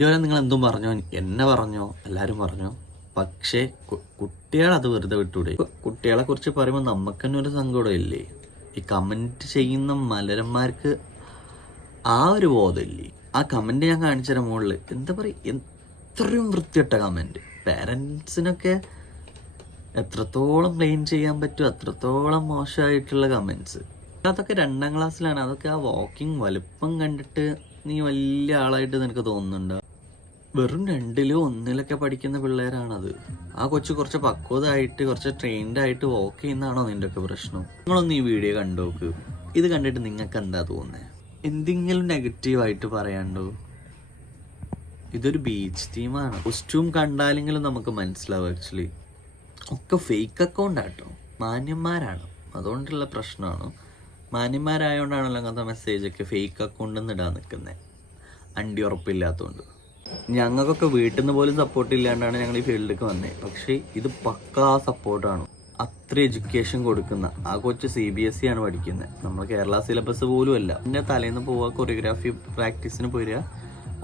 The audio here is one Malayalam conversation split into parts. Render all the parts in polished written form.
ഇതുവരെ നിങ്ങൾ എന്തും പറഞ്ഞോ, എന്നെ പറഞ്ഞോ, എല്ലാവരും പറഞ്ഞോ, പക്ഷേ കുട്ടികളത് വെറുതെ വിട്ടൂടെ? കുട്ടികളെ കുറിച്ച് പറയുമ്പോൾ നമുക്ക് തന്നെ ഒരു സങ്കടമില്ലേ? ഈ കമൻറ്റ് ചെയ്യുന്ന മലരന്മാർക്ക് ആ ഒരു ബോധമില്ലേ? ആ കമൻറ്റ് ഞാൻ കാണിച്ചു തരാം മുകളിൽ. എന്താ പറയുക, എത്രയും വൃത്തിയിട്ട കമൻറ്റ്. പേരൻസിനൊക്കെ എത്രത്തോളം ബ്ലെയിം ചെയ്യാൻ പറ്റും അത്രത്തോളം മോശമായിട്ടുള്ള കമൻറ്റ്സ്. അതൊക്കെ 2ാം ക്ലാസ്സിലാണ്. അതൊക്കെ ആ വാക്കിംഗ് വലുപ്പം കണ്ടിട്ട് നീ വലിയ ആളായിട്ട് നിനക്ക് തോന്നുന്നുണ്ടോ? വെറും 2ലും 1ലൊക്കെ പഠിക്കുന്ന പിള്ളേരാണത്. ആ കൊച്ചു കുറച്ച് പക്വതായിട്ട് കുറച്ച് ട്രെയിൻഡ് ആയിട്ട് വാക്ക് ചെയ്യുന്നതാണോ നിന്റെ ഒക്കെ പ്രശ്നം? നിങ്ങളൊന്ന് ഈ വീഡിയോ കണ്ടോക്ക്. ഇത് കണ്ടിട്ട് നിങ്ങൾക്ക് എന്താ തോന്നുന്നത്? എന്തെങ്കിലും നെഗറ്റീവായിട്ട് പറയാണ്ടോ? ഇതൊരു ബീച്ച് തീമാണ്. കോസ്റ്റ്യൂം കണ്ടാലെങ്കിലും നമുക്ക് മനസ്സിലാവും. ആക്ച്വലി ഒക്കെ ഫേക്ക് അക്കൗണ്ടാട്ടോ. മാന്യന്മാരാണ്, അതുകൊണ്ടുള്ള പ്രശ്നമാണ്. മാന്യന്മാരായതുകൊണ്ടാണല്ലോ അങ്ങനത്തെ മെസ്സേജൊക്കെ ഫേക്ക് അക്കൗണ്ടിൽ ഇടാൻ നിൽക്കുന്നത്. അണ്ടി ഉറപ്പില്ലാത്തതുകൊണ്ട്. ഞങ്ങൾക്കൊക്കെ വീട്ടിൽ നിന്ന് പോലും സപ്പോർട്ട് ഇല്ലാണ്ടാണ് ഞങ്ങൾ ഈ ഫീൽഡിലേക്ക് വന്നത്. പക്ഷേ ഇത് പക്കാ സപ്പോർട്ടാണ്. അത്ര എഡ്യൂക്കേഷൻ കൊടുക്കുന്ന ആ കൊച്ച് CBSE ആണ് പഠിക്കുന്നത്. നമ്മൾ കേരള സിലബസ് പോലും അല്ല. പിന്നെ തലേന്ന് പോവുക, കൊറിയോഗ്രാഫി പ്രാക്ടീസിന് പോരുക,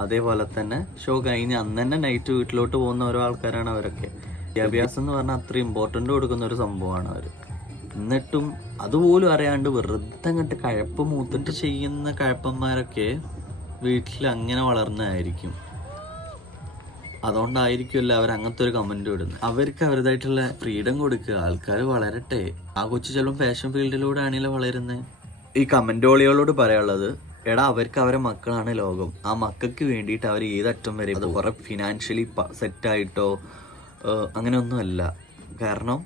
അതേപോലെ തന്നെ ഷോ കഴിഞ്ഞ് അന്ന് തന്നെ നൈറ്റ് വീട്ടിലോട്ട് പോകുന്ന ഓരോ ആൾക്കാരാണ് അവരൊക്കെ. വിദ്യാഭ്യാസം എന്ന് പറഞ്ഞാൽ അത്ര ഇമ്പോർട്ടൻ്റ് കൊടുക്കുന്ന ഒരു സംഭവമാണ് അവർ. എന്നിട്ടും അതുപോലും അറിയാണ്ട് വെറുതെ അങ്ങോട്ട് കഴപ്പ് മൂത്തിട്ട് ചെയ്യുന്ന കഴപ്പന്മാരൊക്കെ വീട്ടിൽ അങ്ങനെ വളർന്നതായിരിക്കും. അതുകൊണ്ടായിരിക്കുമല്ലോ അവർ അങ്ങനത്തെ ഒരു കമൻറ്റ് ഇടുന്നത്. അവർക്ക് അവരുടേതായിട്ടുള്ള ഫ്രീഡം കൊടുക്കുക, ആൾക്കാർ വളരട്ടെ. ആ കൊച്ചു ചിലപ്പോൾ ഫാഷൻ ഫീൽഡിലൂടെ ആണെങ്കിലും വളരുന്നത്. ഈ കമൻറ്റോളികളോട് പറയാനുള്ളത്, എടാ അവർക്ക് അവരെ മക്കളാണ് ലോകം. ആ മക്കൾക്ക് വേണ്ടിയിട്ട് അവർ ഏതറ്റം വരെ, അത് കുറെ ഫിനാൻഷ്യലി സെറ്റായിട്ടോ അങ്ങനെയൊന്നുമല്ല. കാരണം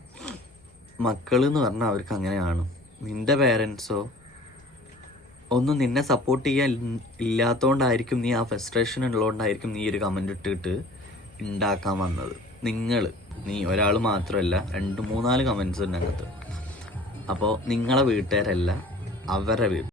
മക്കൾ എന്ന് പറഞ്ഞാൽ അവർക്ക് അങ്ങനെയാണ്. നിന്റെ പേരൻസോ ഒന്നും നിന്നെ സപ്പോർട്ട് ചെയ്യാൻ ഇല്ലാത്തതുകൊണ്ടായിരിക്കും, നീ ആ ഫ്രസ്ട്രേഷൻ ഉള്ളതുകൊണ്ടായിരിക്കും നീ ഒരു കമൻറ്റ് ഇട്ടിട്ട് ഉണ്ടാക്കാൻ വന്നത്. നീ ഒരാൾ മാത്രമല്ല, 2-3-4 കമൻറ്റ്സ് ഉണ്ട് അതിനകത്ത്. അപ്പോൾ നിങ്ങളെ വീട്ടുകാരല്ല, അവരുടെ വീട്.